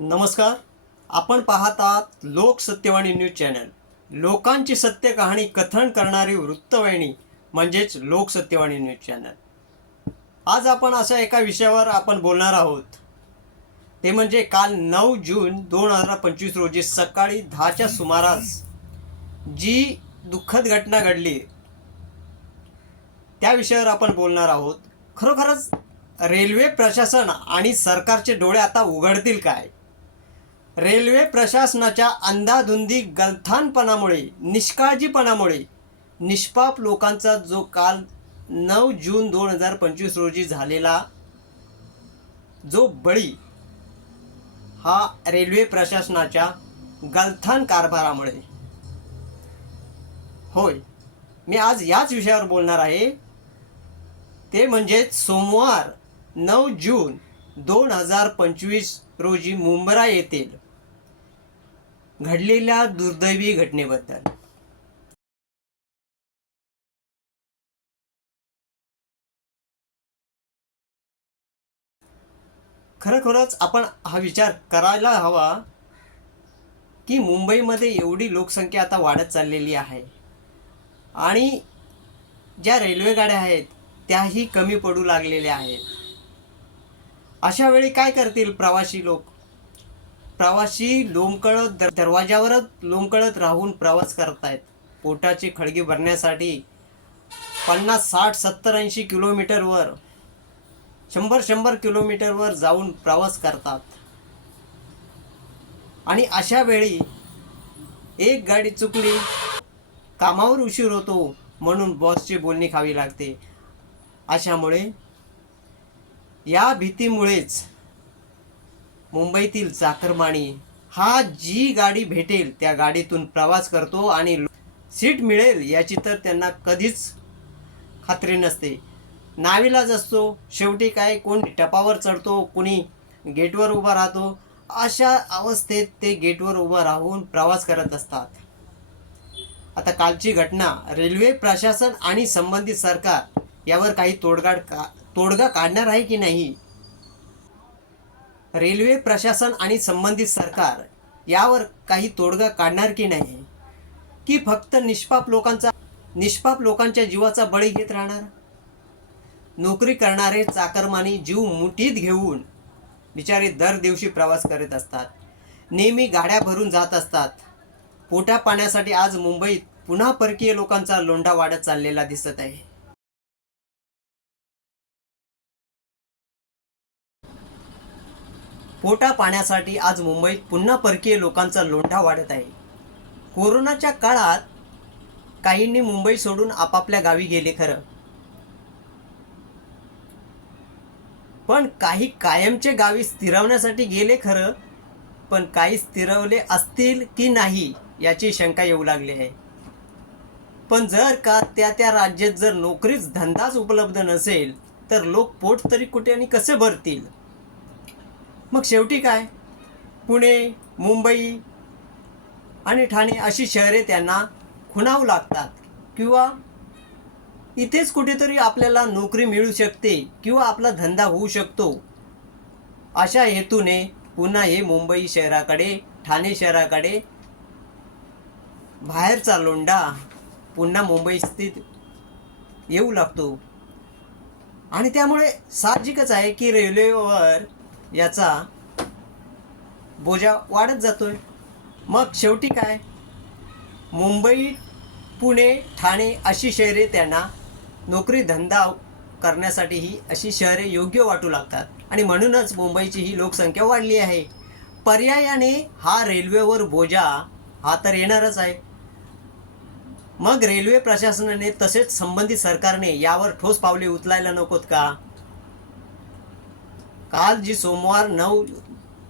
नमस्कार. आपण पाहत आहात लोकसत्यवाणी न्यूज चॅनल. लोकांची सत्य कहाणी कथन करणारी वृत्तवाहिनी म्हणजेच लोकसत्यवाणी न्यूज चॅनल. आज आपण अशा एका विषयावर आपण बोलणार आहोत. ते म्हणजे काल नऊ जून दोन हजार पंचवीस रोजी सकाळी दहाच्या सुमारास जी दुःखद घटना घडली त्या विषयावर आपण बोलणार आहोत. खरोखरच रेल्वे प्रशासन आणि सरकारचे डोळे आता उघडतील काय? रेल्वे प्रशासनाच्या अंधाधुंदी गलथानपणामुळे निष्काळजीपणामुळे निष्पाप लोकांचा जो काल नऊ जून दोन हजार पंचवीस रोजी झालेला जो बळी हा रेल्वे प्रशासनाच्या गलथान कारभारामुळे. होय मी आज याच विषयावर बोलणार आहे. ते म्हणजेच सोमवार नऊ जून दोन हजार पंचवीस रोजी मुंबरा येथील घडलेल्या दुर्दैवी घटनेबद्दल. खरोखरच आपण हा विचार करायला हवा की मुंबईमध्ये एवढी लोकसंख्या आता वाढत चाललेली आहे. आणि ज्या रेल्वे गाड्या आहेत त्याही कमी पडू लागलेल्या आहेत. अशा वेळी काय करतील प्रवासी लोक? प्रवासी लोंबकळत दरवाज्यावरच दरवाजावरच लोंबकळत राहून प्रवास करतायत. पोटाची खळगी भरण्यासाठी पन्नास साठ सत्तर ऐंशी किलोमीटरवर शंभर शंभर किलोमीटरवर जाऊन प्रवास करतात. आणि अशा वेळी एक गाडी चुकली कामावर उशीर होतो म्हणून बॉसची बोलणी खावी लागते. अशामुळे या भीतीमुळेच मुंबईतील चाकरमाणी. हा जी गाडी भेटेल त्या गाडीतून प्रवास करतो आणि सीट मिळेल याची तर त्यांना कधीच खात्री नसते. नाविलाज असतो. शेवटी काय? कोण टपावर चढतो कोणी गेटवर उभा राहतो. अशा अवस्थेत ते गेटवर उभं राहून प्रवास करत असतात. आता कालची घटना रेल्वे प्रशासन आणि संबंधित सरकार यावर काही तोडगाड का तोडगा काढणार आहे की नाही? रेल्वे प्रशासन आणि संबंधित सरकार यावर काही तोडगा काढणार की नाही? की फक्त निष्पाप लोकांचा निष्पाप लोकांच्या जीवाचा बळी घेत राहणार? नोकरी करणारे चाकरमानी जीव मुठीत घेऊन बिचारे दर दिवशी प्रवास करत असतात. नेहमी गाड्या भरून जात असतात. पोटा पाण्यासाठी आज मुंबईत पुन्हा परकीय लोकांचा लोंढा वाढत चाललेला दिसत आहे. पोटा पाण्यासाठी आज मुंबईत पुन्हा परकीय लोकांचा लोंढा वाढत आहे. कोरोनाच्या काळात काहींनी मुंबई सोडून आपापल्या गावी गेले खरं. पण काही कायमचे गावी स्थिरवण्यासाठी गेले खरं पण काही स्थिरवले असतील की नाही याची शंका येऊ लागली आहे. पण जर का त्या त्या राज्यात जर नोकरीच धंदाच उपलब्ध नसेल तर लोक पोट तरी कुठे आणि कसे भरतील? मग शेवटी काय? पुणे मुंबई आणि ठाणे अशी शहरे त्यांना खुणावू लागतात. किंवा इथेच कुठेतरी आपल्याला नोकरी मिळू शकते किंवा आपला धंदा होऊ शकतो. अशा हेतूने पुन्हा हे मुंबई शहराकडे ठाणे शहराकडे बाहेरचा लोंढा पुन्हा मुंबई स्थित येऊ लागतो. आणि त्यामुळे साहजिकच आहे की रेल्वेवर याचा बोजा वाढत जातोय. मग शेवटी काय? मुंबई पुणे ठाणे अशी शहरे त्यांना नोकरी धंदा करण्यासाठी ही अशी शहरे योग्य वाटू लागतात. आणि म्हणूनच मुंबईची ही लोकसंख्या वाढली आहे. पर्यायाने हा रेल्वेवर बोजा हा तर येणारच आहे. मग रेल्वे प्रशासनाने तसेच संबंधित सरकारने यावर ठोस पावले उचलायला नकोत का? काल जी सोमवार नऊ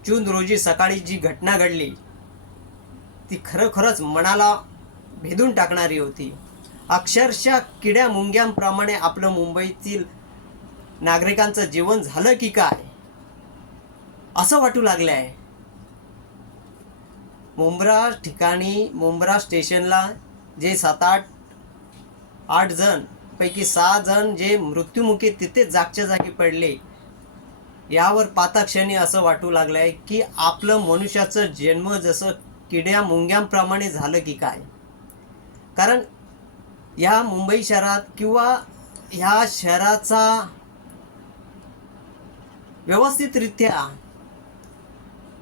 जून रोजी सकाळी जी घटना घडली ती खरोखरच मनाला भेदून टाकणारी होती. अक्षरशः किड्या मुंग्यांप्रमाणे आपलं मुंबईतील नागरिकांचं जीवन झालं की काय? असं वाटू लागलं आहे मुंब्रा ठिकाणी मुंब्रा स्टेशनला जे सात आठ आठ जण पैकी सहा जण जे मृत्युमुखी तिथे जागच्या जागी पडले यावर पाताक्षणी असं वाटू लागलं आहे की आपलं मनुष्याचं जन्म जसं किड्या मुंग्यांप्रमाणे झालं की काय? कारण या मुंबई शहरात किंवा ह्या शहराचा व्यवस्थितरित्या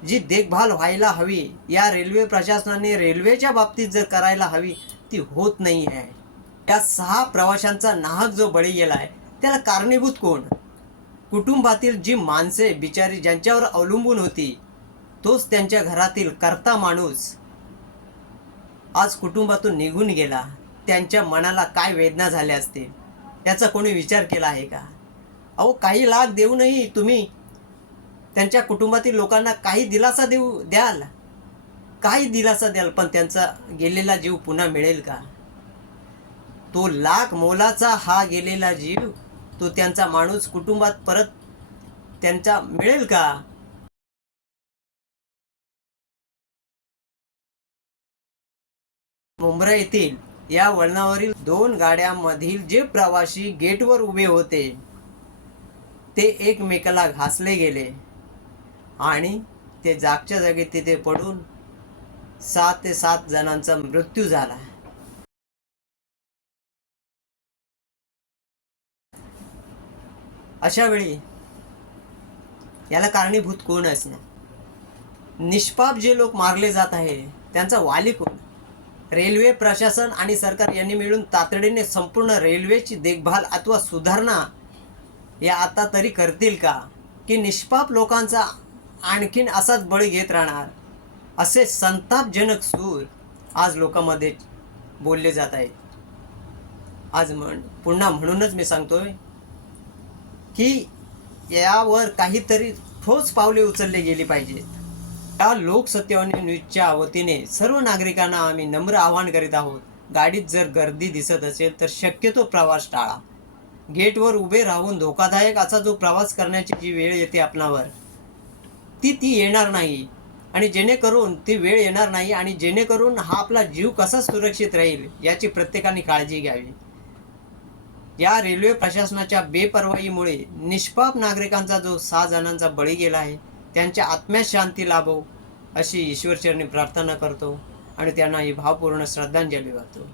जी देखभाल व्हायला हवी या रेल्वे प्रशासनाने रेल्वेच्या बाबतीत जर करायला हवी ती होत नाही आहे त्या सहा प्रवाशांचा नाहक जो बळी गेला आहे त्याला कारणीभूत कोण? कुटुंबातील जी माणसे बिचारी ज्यांच्यावर अवलंबून होती तोच त्यांच्या घरातील करता माणूस आज कुटुंबातून निघून गेला. त्यांच्या मनाला काय वेदना झाल्या असतील? याचा कोणी विचार केला आहे का? अहो काही लाख देऊनही तुम्ही त्यांच्या कुटुंबातील लोकांना काही दिलासा देऊ द्याल? काही दिलासा द्याल पण त्यांचा गेलेला जीव पुन्हा मिळेल का? तो लाख मोलाचा हा गेलेला जीव तो त्यांचा माणूस कुटुंबात परत त्यांचा मिळेल का? मुंब्रा येथील या वळणावरील दोन गाड्यांमधील जे प्रवासी गेटवर उभे होते ते एकमेकाला घासले गेले आणि ते जागच्या जागी तिथे पडून सात ते सात जणांचा मृत्यू झाला. अशा वेळी याला कारणीभूत कोण असणं निष्पाप जे लोक मारले जात आहे त्यांचा वाली कोण? रेल्वे प्रशासन आणि सरकार यांनी मिळून तातडीने संपूर्ण रेल्वेची देखभाल अथवा सुधारणा या आता तरी करतील का? की निष्पाप लोकांचा आणखीन असाच बळी घेत राहणार? असे संतापजनक सूर आज लोकांमध्ये बोलले जात आहेत. आज म्हण पुन्हा म्हणूनच मी सांगतोय की यावर काहीतरी ठोस पावले उचलले गेली पाहिजेत. या लोकसत्यवानी न्यूजच्या वतीने सर्व नागरिकांना आम्ही नम्र आवाहन करीत आहोत. गाडीत जर गर्दी दिसत असेल तर शक्यतो प्रवास टाळा. गेटवर उभे राहून धोकादायक असा जो प्रवास करण्याची जी वेळ येते आपणावर ती ती येणार नाही. आणि जेणेकरून ती वेळ येणार नाही आणि जेणेकरून हा आपला जीव कसा सुरक्षित राहील याची प्रत्येकाने काळजी घ्यावी. या रेल्वे प्रशासनाच्या बेपर्वाईमुळे निष्पाप नागरिकांचा जो सहा जणांचा बळी गेला आहे त्यांच्या आत्म्यात शांती लाभो अशी ईश्वरचरणी प्रार्थना करतो आणि त्यांना ही भावपूर्ण श्रद्धांजली वाहतो.